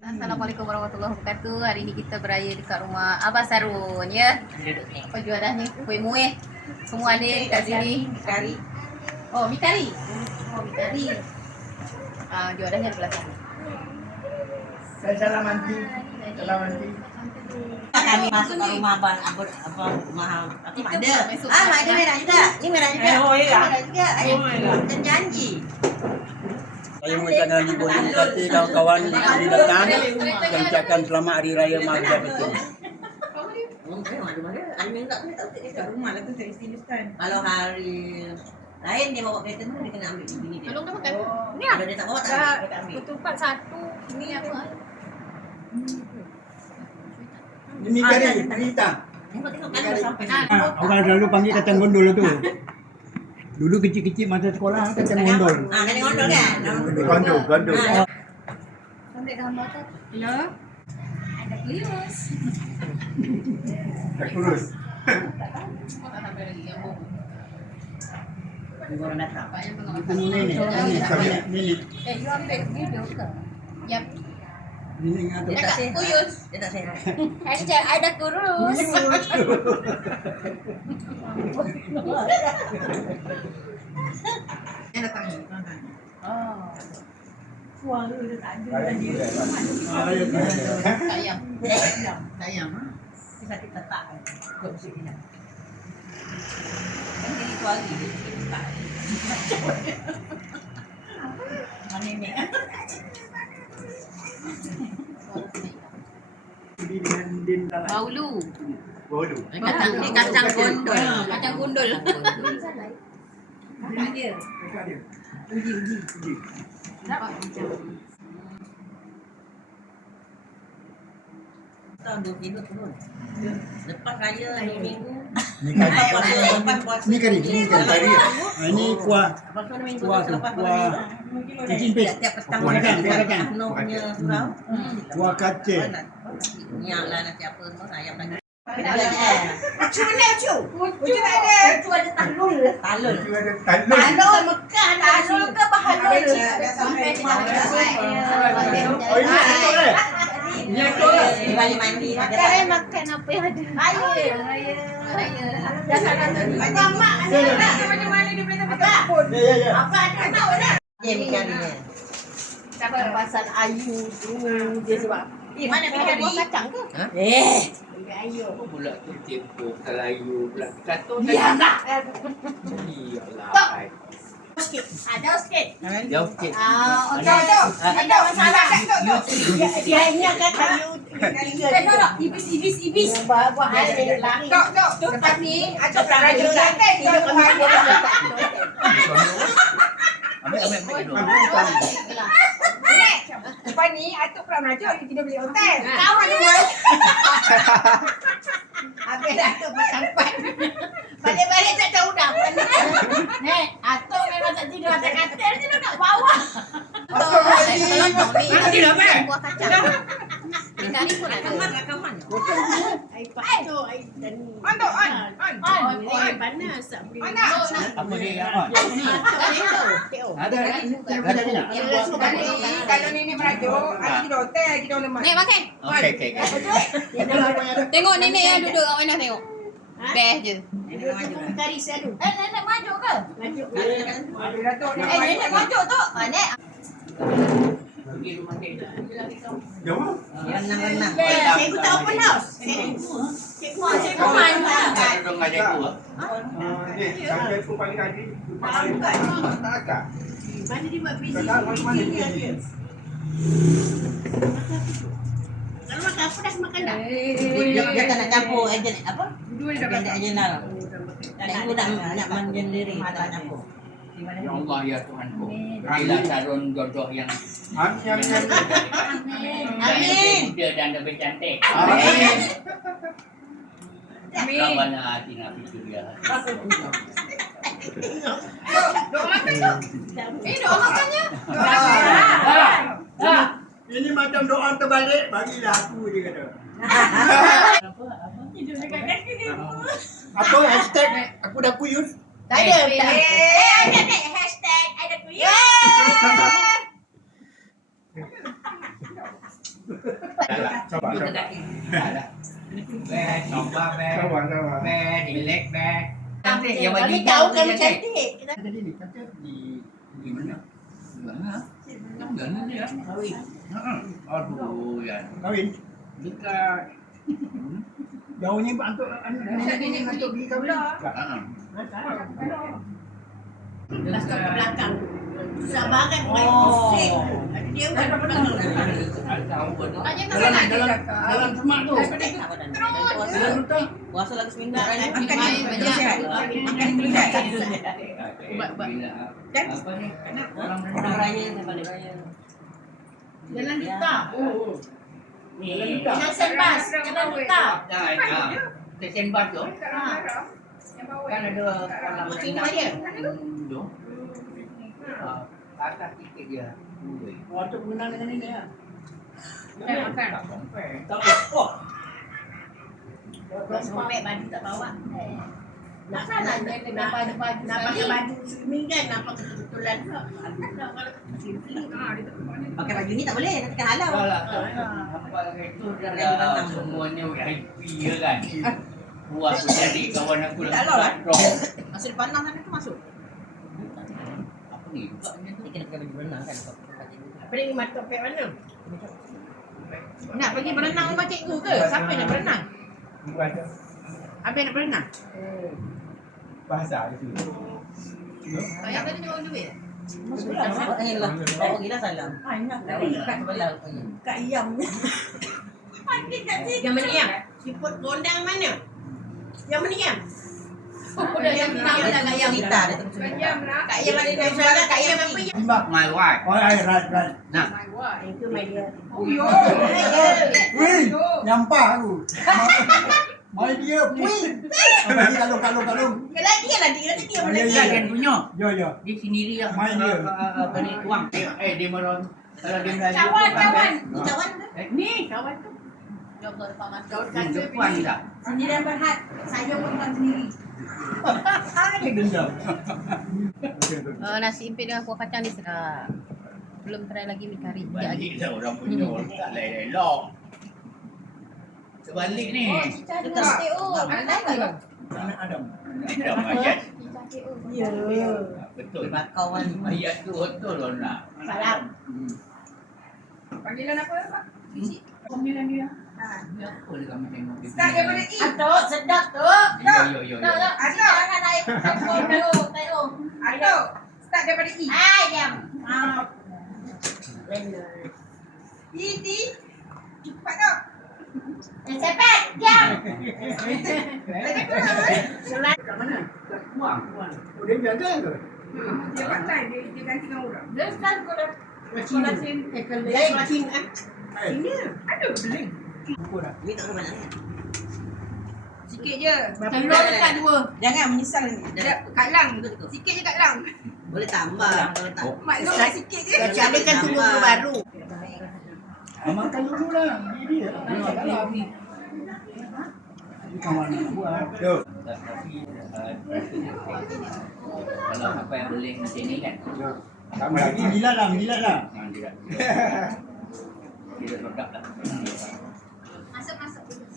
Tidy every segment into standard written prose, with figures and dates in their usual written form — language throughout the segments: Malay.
Assalamualaikum warahmatullahi wabarakatuh. Hari ni kita beraya dekat rumah Abah Sarun ya. Apa jualannya? Kuih muih. Semua ada dekat sini. Kari. Oh, mi kari. Oh, mi kari. Jualannya di belah sana. Salam anti. Salam anti. Kami masuk ke rumah abang rumah apa Kita ada. bukan masuk Mak rumah. ada merah juga. Ni merah juga. Oh, iya. Merah juga. Dan janji. Saya mengucapkan ibu terima kawan-kawan di sini datang dan ucapkan selamat Hari Raya Marga Betul. Kalau hari lain dia bawa kereta tu dia kena ambil bini dia. Tolong dah makan. Ni kalau dia tak bawa tak ambil, dia tak ambil. Ketupat satu. Ini apa? Ini kari, kari hitam. Tengok kan sampai Orang selalu panggil kacang gondol tu. Dulu kecil-kecil masa sekolah kacang gondol. kena gondol kan? Gondol, gondol. Ambil gambar tu. Ya. Ada klius. Tak kurus. Kau tak sampai lagi yang bom. Orang datang. Pak yang tengah Itu nenek. Nenek. you ambil video ke? Yap. Nenek ngata. Dia tak sehat. Kuyus. Dia tak sehat. Hashtag I dah kurus. Dia datang ni. Oh. Sayang. Sayang. Dia sakit tetak. Kau mesti pindah. Kan dia itu lagi dia sakit tetak. Mana ni? Dengan din dalam. Baulu. Bodoh. Kacang gondol. Macam gundul. Dia. Dekat dia. Uji. Tahun 22 turun. Lepas raya 2 minggu. Ni kari. Lepas puasa. Ni kari. Ini kari. Ini kuah. Lepas tu 2 minggu Kuah tu. selepas Kuah. Cincin Tiap petang Kuah kacang. Kuah kacang. Penuh punya surau. Kuah kacang. Minyak lah nasi apa semua ayam lagi. Ucu mana ucu? Ucu tak ada. Ucu ada talul. Talul. Itu ada talul. Talul Mekah. Talul ke bahalul? Oh, ini betul eh? Ini betul eh? Di balik mandi. Makan apa yang ada? Raya. Dah sana tu. Mak Ya, ya. macam mana dia boleh sampai kampung? Ya, ya. Apa ada nak mana? Dia ni karinya. Sabar pasal ayu tu dia sebab. Mana kari? Buah kacang ke? Ayu. Apa pula tu tempoh kalayu pula kata Diamlah. iyalah. Ada sikit. Jauh sikit. Okey. Ada masalah. Dia ingatkan kayu. Tak. Ibis. Buat hari lari. Tok. Lepas ni, atuk tak raja santai. Tidur ke hari. Nek, lepas ni atuk pula merajuk dia tidur beli hotel. Kau ada mana? Habis atuk bersampai. Balik-balik tak tahu dah. Nek, atuk memang tak tidur atas katil, tidur kat bawah. Nanti dah buah kacang. Ni kari pun ada. Rakaman. Ai patuk, ai dan ni. Panas tak boleh. Apa dia yang on? Ada ni nak? Kalau nenek merajuk, ada tidur hotel, kita orang lemak. Nek makan. Okey. Tengok nenek yang duduk kat mana tengok. Best je. Kari selalu. Nenek majuk ke? Maju. Ada Datuk Nenek majuk tu. Nek. Jom. Renang-renang. Cikgu tak open house. Cikgu mana? Duduk ngajar aku. Sampai aku paling adik. Tak agak. Mana dia buat busy? Tak tahu mana dia. Kalau makan apa dah makan dah? Dia tak nak campur ejen apa? Dua dia dah Ejen ejenal. Cikgu nak menjendiri tak nak campur. Ya Allah ya Tuhanku. Berilah Sarun jodoh yang Amin. Amin. muda dan lebih cantik. Amin. Rabbana atina fid dunya. Doa makan tu. Doa makannya. Ini macam doa terbalik bagilah aku dia kata. Tidur dekat kaki dia. Apa hashtag aku dah kuyus? Tak ada. Ada hashtag ada kuya. Sabar, Kita sabar. kaki. Bear, coba bear. Sabar, sabar. Bear, relax bear. Cantik, yang Kami bagi tahu jauh kan tu cantik. cantik. Kita Jadi ni kata di mana? Di mana? Mana dia? Ha. Aduh, ya. Kahwin. Dekat. Jauhnya untuk ini untuk pergi kahwin. Ha. masuk ke belakang. Susah banget main Oh. pusing. Dia bukan belakang. Tahu betul. Tanya ke sana dia cakap. Dalam semak tu. Apa dan puasa? Puasa lagi seminggu kan? Makan Makan banyak. sehat. Makan sehat. Bila apa ni? Orang Orang raya saya balik raya. Jalan kita. Ni. Jalan Senbas. Jalan kita. Stesen bas tu. Kan ada kolam Macam renang. mana? Tu. Atas sikit je. Waktu menang dengan ini ya. Tak sampai. Sampai baju tak bawa. Nak Sana dia dengan baju-baju nak pakai sekali. baju swimming kan, nak pakai kebetulan pula. Kalau swimming. Pakai baju ni tak boleh, nanti kan halau. Apa itu dah semuanya VIP ya kan. Buat aku jadi kawan aku Tak halau lah. drop. Masa depan sana tu masuk. Apa ni? Bukanya tu. Ni kena pakai baju berenang kan. Pergi mata pek mana? Nak pergi berenang rumah cikgu ke? Siapa nak berenang? Bahasa Habis nak berenang? bahasa itu. Ayah tadi jual duit. Eh lah, bawa gila salam. Sebelah. Kak Iyam. Yang mana Iyam? Siput gondang mana? Yang mana Iyam? Udah yang minang dah kat yang Cerita dia terus. Kak Iyam ada yang salah. Kak Iyam apa Iyam? Timbak. My wife. Oh, right. Nah, Itu my dear. Wih, nyampah aku. Mai dia, wih. Bagi kalung. Yalah dia lah dia tadi yang Oh, mana ya, dia kan punya. Ya. Dia sendiri yang Main dia. Beri tuang. Dia malam kalau dia Melayu. Kawan. Ni cawan. Ni kawan tu. Jom ke depan masuk. Perempuan tak? Sendirian berhad. Saya perempuan sendiri. Dia dendam. Nasi impit dengan kuah kacang ni sedap. Belum try lagi mi kari. Sekejap lagi. Balik dah orang punya. Tak elok. Sebalik ni. Dekat stay Mana ke? Anak Adam. Ada mayat. Ya. Betul. Bakau kan. Mayat tu betul orang. Salam. Panggilan apa Pak? Panggilan dia. Dia apa dia kami tengok dia. Start daripada E. Atuk sedap tu. Yo. Adik jangan naik. Tayo. Atuk. Start daripada E. Hai diam. E, T. Cepat tau. Cepat diam. Selat. Buang. Oh, dia jaga ke? Dia part time. Dia ganti dengan orang. Dia sekarang sekolah. Sekolah sini. Sekolah sini. Sini. Ada beling. Ni tak ada banyak. Sikit je. Telur dekat dua. Jangan menyesal ni. Kat Lang. Sikit je kat Lang. Boleh tambah. Kalau tak. Maklum sikit je. Kecuali kan tunggu baru. Makan dulu lah. Ini dia. Kawan nak buat. Yo. Tapi kalau apa yang boleh macam ni kan. Kamu lagi milat lah. Yang tidak. Tidak sedap lah. Masuk.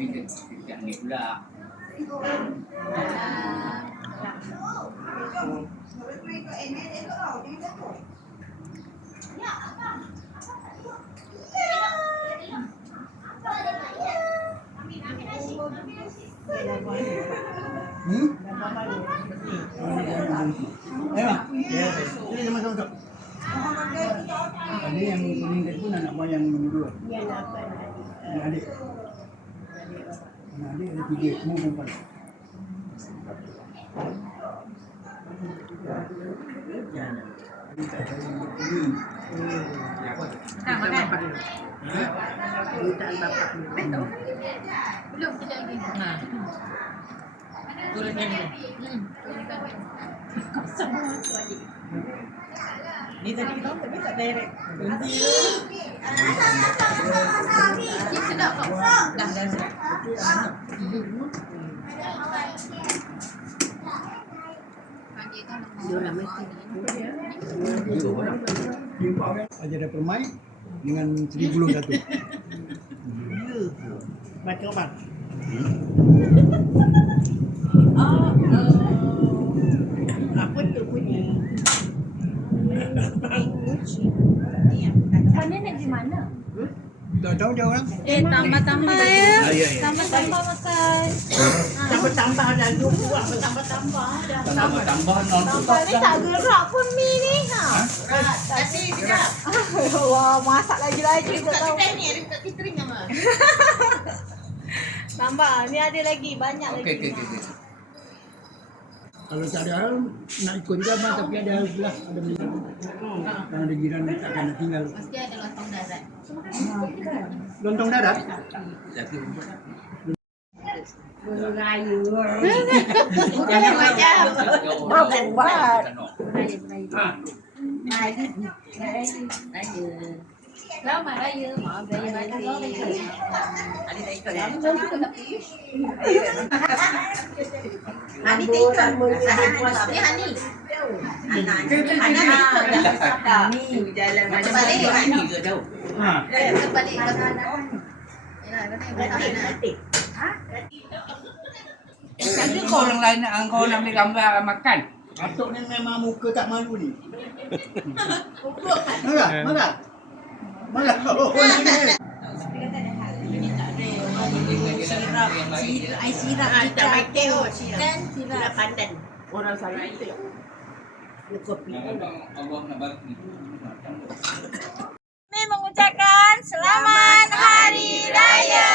Ni kita ni pula. Ya. Ini sama-sama. Ada yang meninggal pun anak moyang dua. Anak adik. Anak adik ada 3, semua perempuan. Makan. Jutaan bapak ni. Belum sekejap lagi. Turun dia ni. Ni tadi kita tapi tak direct. Cip sedap kok. Dah sedap. Adik kan. Dia mesti. Aja ada permai dengan 1000 satu. Baca obat. Apa tu punya? Kalian nak di mana? Tak tahu dia orang. Tambah-tambah ya. Ya. Tambah-tambah makan. Tambah-tambah dah 2 buah, tambah-tambah dah. Tambah non Tambah ni tak gerak pun mi ni. Ha. Kasih sekejap. Wah, masak lagi-lagi Ada tak kat tahu. kedai ni, ada kat catering apa? Tambah, ni ada lagi, banyak lagi. okey. Kalau tak ada hal, nak ikut juga bang, tapi ada hal pula. Ada beli. Yang ada jiran takkan nak tinggal. Mesti ada lontong darat. Lontong darat? Bulu raya. Jangan macam. Mau buat. Selamat Raya, maaf Raya nanti. Ali tak ikut ya? Tapi Ali tak ikut. Ni Hani. Ni jalan Macam balik. Ni ke jauh. Ha. Balik ke sana. Yalah, betul. Ada kau orang lain nak kau nak ambil gambar makan. Atuk ni memang muka tak malu ni. Mana? Oh, ni. Sirap kita pakai dan sirap pandan. Orang sana itu. Kopi. Allah nak bagi. Kami mengucapkan Selamat Hari Raya.